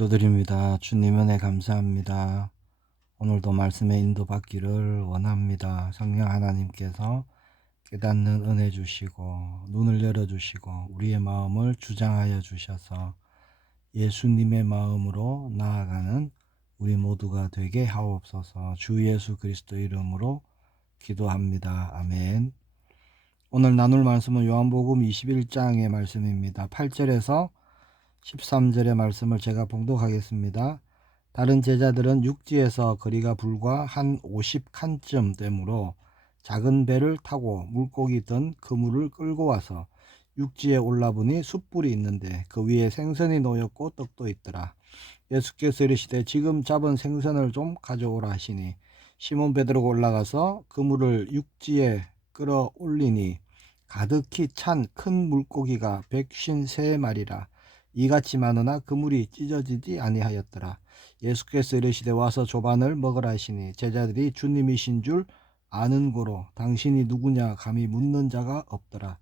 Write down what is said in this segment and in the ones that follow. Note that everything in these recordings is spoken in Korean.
기도드립니다. 주님 은혜 감사합니다. 오늘도 말씀에 인도받기를 원합니다. 성령 하나님께서 깨닫는 은혜 주시고 눈을 열어주시고 우리의 마음을 주장하여 주셔서 예수님의 마음으로 나아가는 우리 모두가 되게 하옵소서. 주 예수 그리스도 이름으로 기도합니다. 아멘. 오늘 나눌 말씀은 요한복음 21장의 말씀입니다. 8절에서 13절의 말씀을 제가 봉독하겠습니다. 다른 제자들은 육지에서 거리가 불과 한 50칸쯤 되므로 작은 배를 타고 물고기 든 그물을 끌고 와서 육지에 올라보니 숯불이 있는데 그 위에 생선이 놓였고 떡도 있더라. 예수께서 이르시되 지금 잡은 생선을 좀 가져오라 하시니 시몬 베드로가 올라가서 그물을 육지에 끌어올리니 가득히 찬 큰 물고기가 153마리라. 이같이 많으나 그물이 찢어지지 아니하였더라. 예수께서 이르시되 와서 조반을 먹으라 하시니 제자들이 주님이신 줄 아는 고로 당신이 누구냐 감히 묻는 자가 없더라.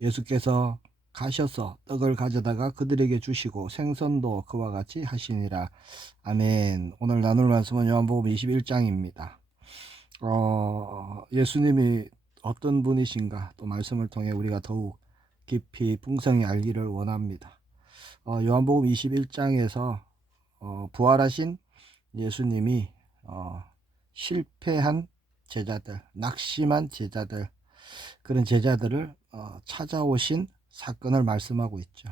예수께서 가셔서 떡을 가져다가 그들에게 주시고 생선도 그와 같이 하시니라. 아멘. 오늘 나눌 말씀은 요한복음 21장입니다. 예수님이 어떤 분이신가 또 말씀을 통해 우리가 더욱 깊이 풍성히 알기를 원합니다. 요한복음 21장에서 부활하신 예수님이 실패한 제자들, 낙심한 제자들, 그런 제자들을 찾아오신 사건을 말씀하고 있죠.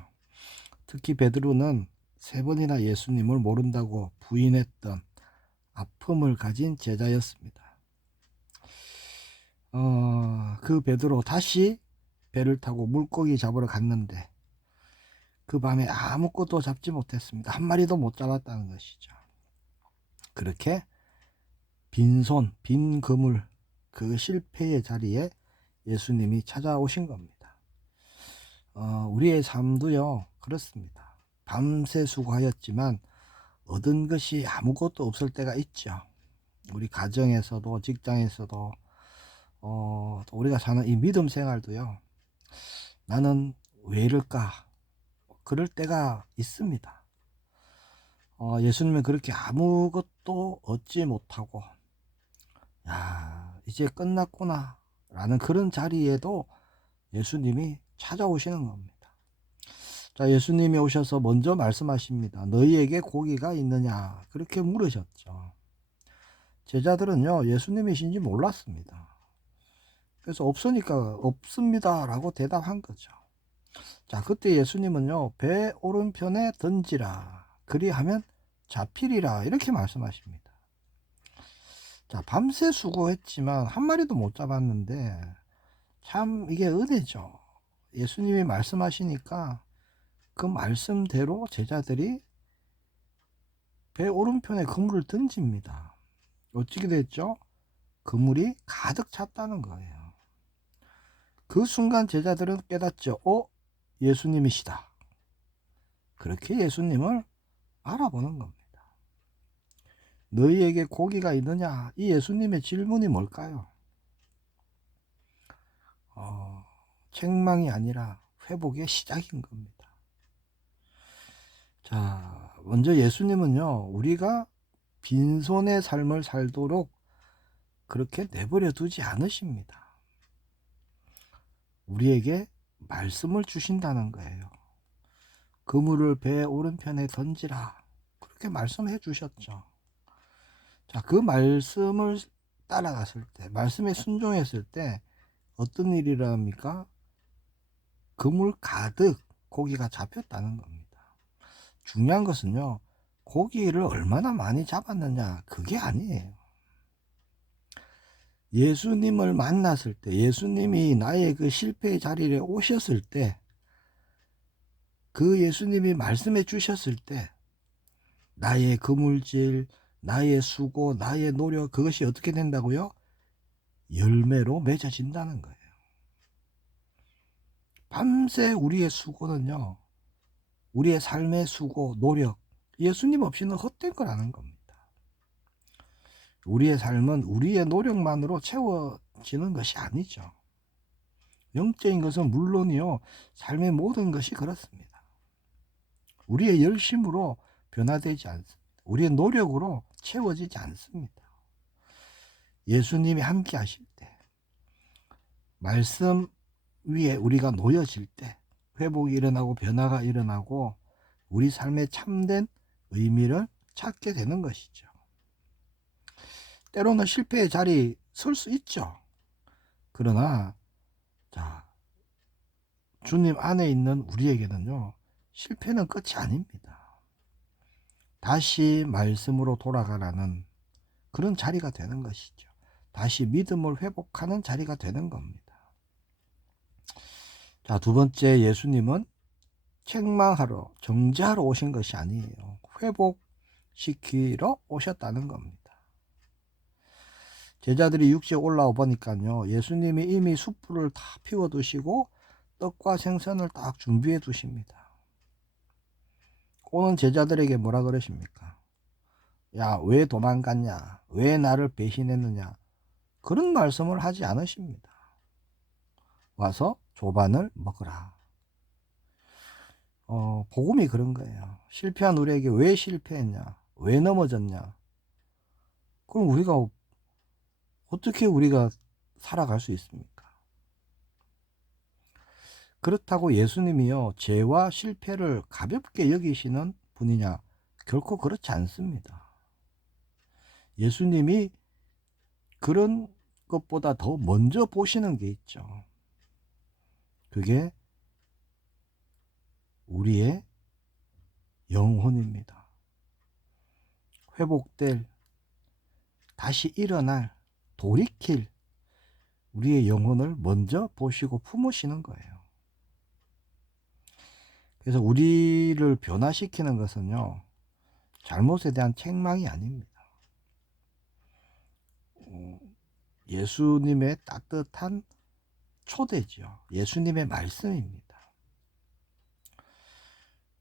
특히 베드로는 3번이나 예수님을 모른다고 부인했던 아픔을 가진 제자였습니다. 그 베드로 다시 배를 타고 물고기 잡으러 갔는데 그 밤에 아무것도 잡지 못했습니다. 한 마리도 못 잡았다는 것이죠. 그렇게 빈손, 빈 그물, 그 실패의 자리에 예수님이 찾아오신 겁니다. 우리의 삶도요 그렇습니다. 밤새 수고하였지만 얻은 것이 아무것도 없을 때가 있죠. 우리 가정에서도 직장에서도 또 우리가 사는 이 믿음 생활도요, 나는 왜 이럴까 그럴 때가 있습니다. 예수님은 그렇게 아무것도 얻지 못하고 이제 끝났구나 라는 그런 자리에도 예수님이 찾아오시는 겁니다. 자, 예수님이 오셔서 먼저 말씀하십니다. 너희에게 고기가 있느냐 그렇게 물으셨죠. 제자들은요 예수님이신지 몰랐습니다. 그래서 없으니까 없습니다 라고 대답한 거죠. 자, 그때 예수님은요 배 오른편에 던지라 그리하면 잡히리라 이렇게 말씀하십니다. 자, 밤새 수고했지만 한 마리도 못 잡았는데 참 이게 은혜죠. 예수님이 말씀하시니까 그 말씀대로 제자들이 배 오른편에 그물을 던집니다. 어찌게 됐죠? 그물이 가득 찼다는 거예요. 그 순간 제자들은 깨닫죠. 예수님이시다. 그렇게 예수님을 알아보는 겁니다. 너희에게 고기가 있느냐? 이 예수님의 질문이 뭘까요? 책망이 아니라 회복의 시작인 겁니다. 자, 먼저 예수님은요, 우리가 빈손의 삶을 살도록 그렇게 내버려 두지 않으십니다. 우리에게 말씀을 주신다는 거예요. 그물을 배 오른편에 던지라. 그렇게 말씀해 주셨죠. 자, 그 말씀을 따라갔을 때, 말씀에 순종했을 때 어떤 일이랍니까? 그물 가득 고기가 잡혔다는 겁니다. 중요한 것은요, 고기를 얼마나 많이 잡았느냐, 그게 아니에요. 예수님을 만났을 때, 예수님이 나의 그 실패의 자리에 오셨을 때, 그 예수님이 말씀해 주셨을 때, 나의 그물질, 나의 수고, 나의 노력, 그것이 어떻게 된다고요? 열매로 맺어진다는 거예요. 밤새 우리의 수고는요, 우리의 삶의 수고, 노력, 예수님 없이는 헛된 거라는 겁니다. 우리의 삶은 우리의 노력만으로 채워지는 것이 아니죠. 영적인 것은 물론이요, 삶의 모든 것이 그렇습니다. 우리의 열심으로 변화되지 않습니다. 우리의 노력으로 채워지지 않습니다. 예수님이 함께 하실 때, 말씀 위에 우리가 놓여질 때 회복이 일어나고 변화가 일어나고 우리 삶의 참된 의미를 찾게 되는 것이죠. 때로는 실패의 자리 설 수 있죠. 그러나 자, 주님 안에 있는 우리에게는요, 실패는 끝이 아닙니다. 다시 말씀으로 돌아가라는 그런 자리가 되는 것이죠. 다시 믿음을 회복하는 자리가 되는 겁니다. 자, 두 번째, 예수님은 책망하러, 정죄하러 오신 것이 아니에요. 회복시키러 오셨다는 겁니다. 제자들이 육지에 올라와 보니까요, 예수님이 이미 숯불을 다 피워두시고 떡과 생선을 딱 준비해 두십니다. 오는 제자들에게 뭐라 그러십니까? 야, 왜 도망갔냐? 왜 나를 배신했느냐? 그런 말씀을 하지 않으십니다. 와서 조반을 먹으라. 복음이 그런 거예요. 실패한 우리에게 왜 실패했냐? 왜 넘어졌냐? 그럼 어떻게 우리가 살아갈 수 있습니까? 그렇다고 예수님이요, 죄와 실패를 가볍게 여기시는 분이냐? 결코 그렇지 않습니다. 예수님이 그런 것보다 더 먼저 보시는 게 있죠. 그게 우리의 영혼입니다. 회복될, 다시 일어날, 돌이킬 우리의 영혼을 먼저 보시고 품으시는 거예요. 그래서 우리를 변화시키는 것은요, 잘못에 대한 책망이 아닙니다. 예수님의 따뜻한 초대죠. 예수님의 말씀입니다.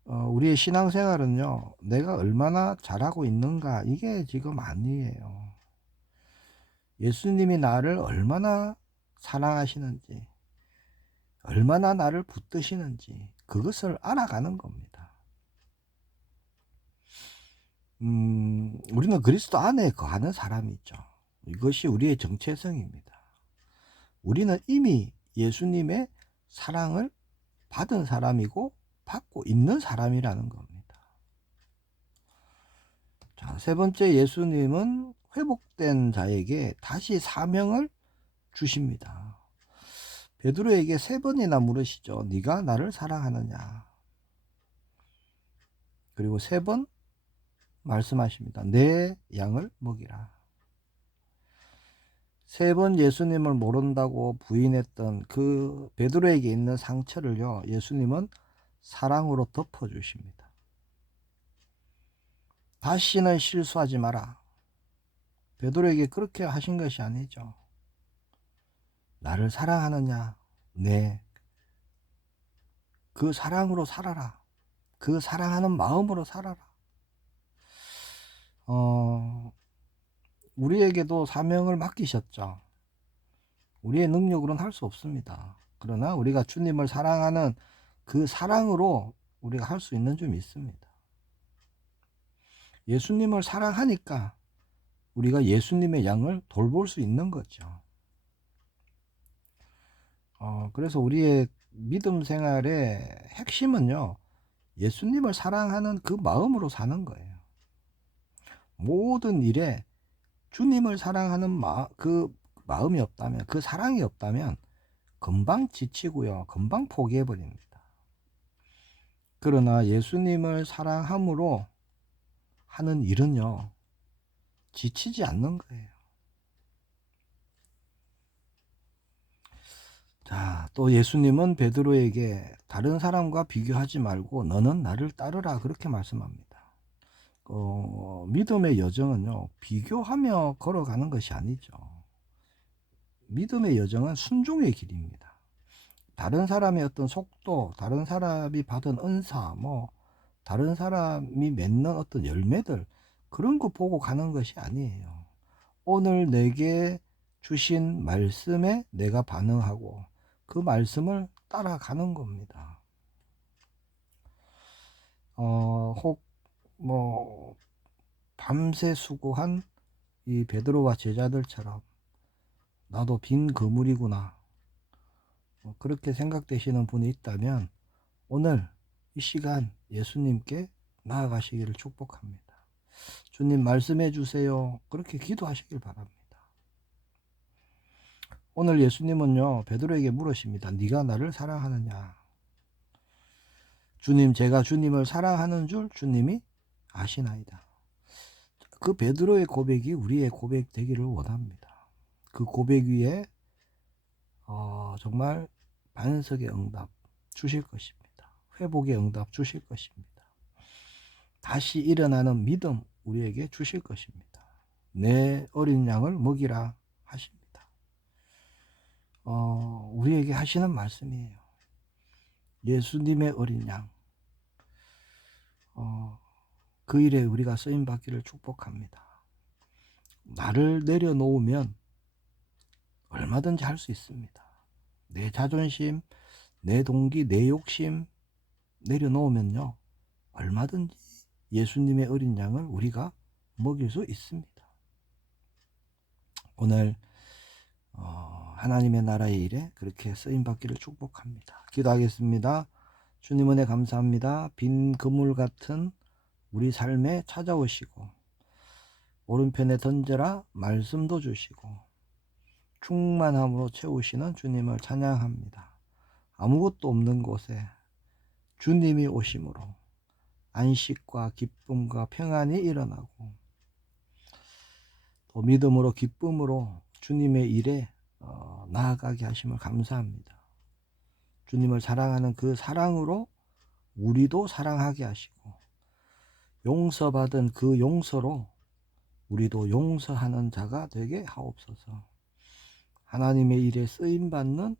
우리의 신앙생활은요, 내가 얼마나 잘하고 있는가, 이게 지금 아니에요. 예수님이 나를 얼마나 사랑하시는지, 얼마나 나를 붙드시는지, 그것을 알아가는 겁니다. 우리는 그리스도 안에 거하는 사람이죠. 이것이 우리의 정체성입니다. 우리는 이미 예수님의 사랑을 받은 사람이고 받고 있는 사람이라는 겁니다. 자, 세 번째, 예수님은 회복된 자에게 다시 사명을 주십니다. 베드로에게 3번이나 물으시죠. 네가 나를 사랑하느냐? 그리고 3번 말씀하십니다. 내 양을 먹이라. 3번 예수님을 모른다고 부인했던 그 베드로에게 있는 상처를요, 예수님은 사랑으로 덮어주십니다. 다시는 실수하지 마라. 베드로에게 그렇게 하신 것이 아니죠. 나를 사랑하느냐? 네. 그 사랑으로 살아라. 그 사랑하는 마음으로 살아라. 우리에게도 사명을 맡기셨죠. 우리의 능력으로는 할 수 없습니다. 그러나 우리가 주님을 사랑하는 그 사랑으로 우리가 할 수 있는 점이 있습니다. 예수님을 사랑하니까 우리가 예수님의 양을 돌볼 수 있는 거죠. 그래서 우리의 믿음 생활의 핵심은요, 예수님을 사랑하는 그 마음으로 사는 거예요. 모든 일에 주님을 사랑하는 그 마음이 없다면, 그 사랑이 없다면 금방 지치고요, 금방 포기해버립니다. 그러나 예수님을 사랑함으로 하는 일은요, 지치지 않는 거예요. 자, 또 예수님은 베드로에게 다른 사람과 비교하지 말고 너는 나를 따르라, 그렇게 말씀합니다. 믿음의 여정은요, 비교하며 걸어가는 것이 아니죠. 믿음의 여정은 순종의 길입니다. 다른 사람의 어떤 속도, 다른 사람이 받은 은사, 다른 사람이 맺는 어떤 열매들, 그런 거 보고 가는 것이 아니에요. 오늘 내게 주신 말씀에 내가 반응하고 그 말씀을 따라가는 겁니다. 혹 뭐 밤새 수고한 이 베드로와 제자들처럼 나도 빈 그물이구나, 그렇게 생각되시는 분이 있다면 오늘 이 시간 예수님께 나아가시기를 축복합니다. 주님 말씀해 주세요, 그렇게 기도하시길 바랍니다. 오늘 예수님은요 베드로에게 물으십니다. 네가 나를 사랑하느냐? 주님, 제가 주님을 사랑하는 줄 주님이 아시나이다. 그 베드로의 고백이 우리의 고백 되기를 원합니다. 그 고백 위에 정말 반석의 응답 주실 것입니다. 회복의 응답 주실 것입니다. 다시 일어나는 믿음 우리에게 주실 것입니다. 내 어린 양을 먹이라 하십니다. 우리에게 하시는 말씀이에요. 예수님의 어린 양, 그 일에 우리가 쓰임받기를 축복합니다. 나를 내려놓으면 얼마든지 할 수 있습니다. 내 자존심, 내 동기, 내 욕심 내려놓으면요 얼마든지 예수님의 어린 양을 우리가 먹일 수 있습니다. 오늘 하나님의 나라의 일에 그렇게 쓰임받기를 축복합니다. 기도하겠습니다. 주님 은혜 감사합니다. 빈 그물 같은 우리 삶에 찾아오시고 오른편에 던져라 말씀도 주시고 충만함으로 채우시는 주님을 찬양합니다. 아무것도 없는 곳에 주님이 오심으로 안식과 기쁨과 평안이 일어나고 또 믿음으로 기쁨으로 주님의 일에 나아가게 하심을 감사합니다. 주님을 사랑하는 그 사랑으로 우리도 사랑하게 하시고 용서받은 그 용서로 우리도 용서하는 자가 되게 하옵소서. 하나님의 일에 쓰임받는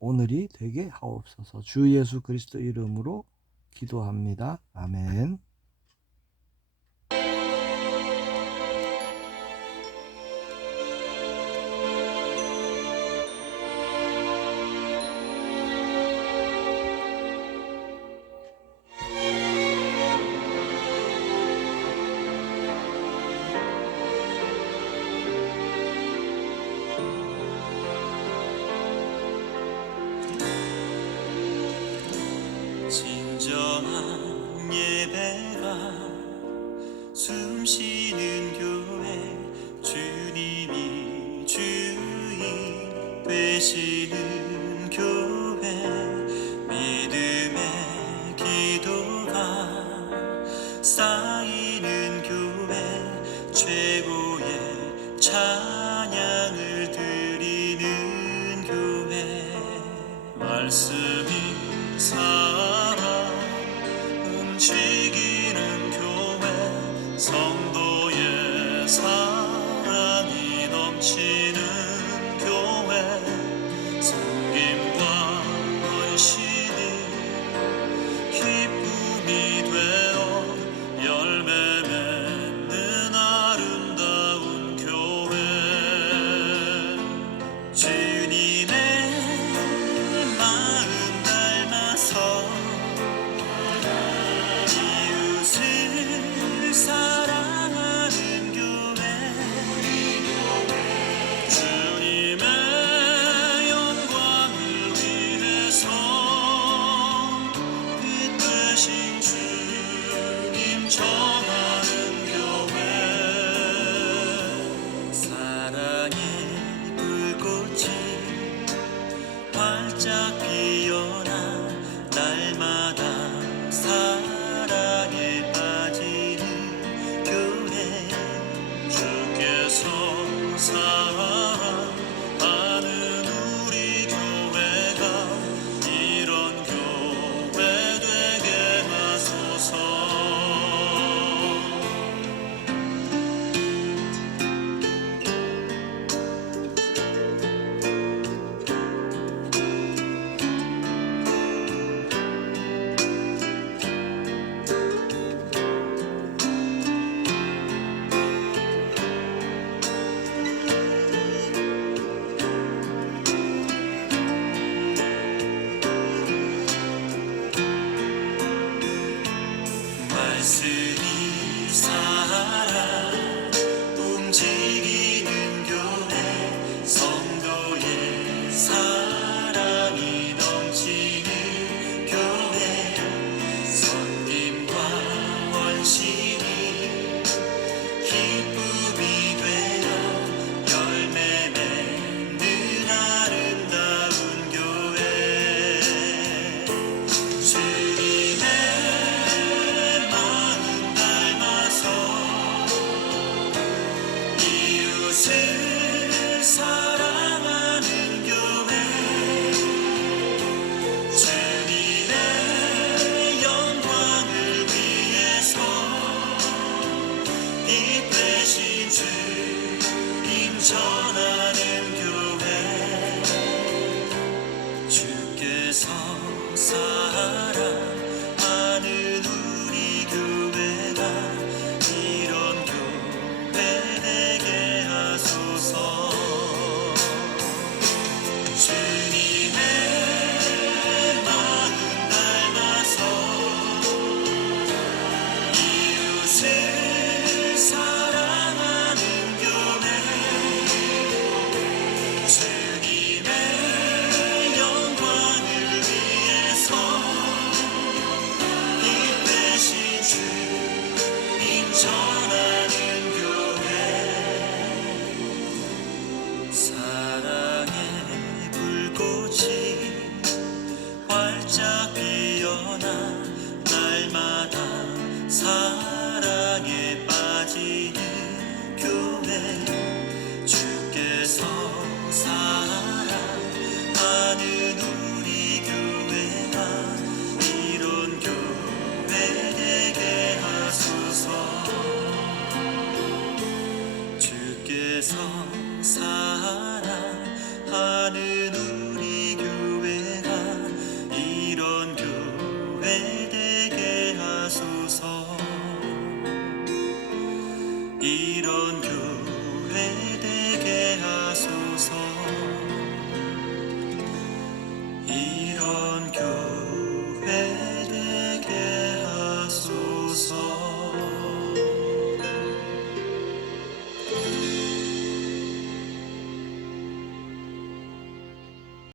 오늘이 되게 하옵소서. 주 예수 그리스도 이름으로 기도합니다. 아멘. 진정한 예배가 숨쉬는 교회, 주님이 주인 되시는 교회, 믿음의 기도가 쌓이는 교회, 최고의 찬양을 드리는 교회, 말씀이 움직이는 교회, 성도의 사랑이 넘치는 교회, 섬김과 헌신이 기쁨이 되어 열매 맺는 아름다운 교회, 주님의 마음 닮아서 이웃을 사랑하는 교회, 주님의 영광을 위해서 빛되신 주님 정하는 교회, 사랑의 불꽃이 활짝 피어나 날마다 사랑에 빠지는 교회, 주께서 사랑하는 우리 교회가 이런 교회 되게 하소서. 말씀이 교회가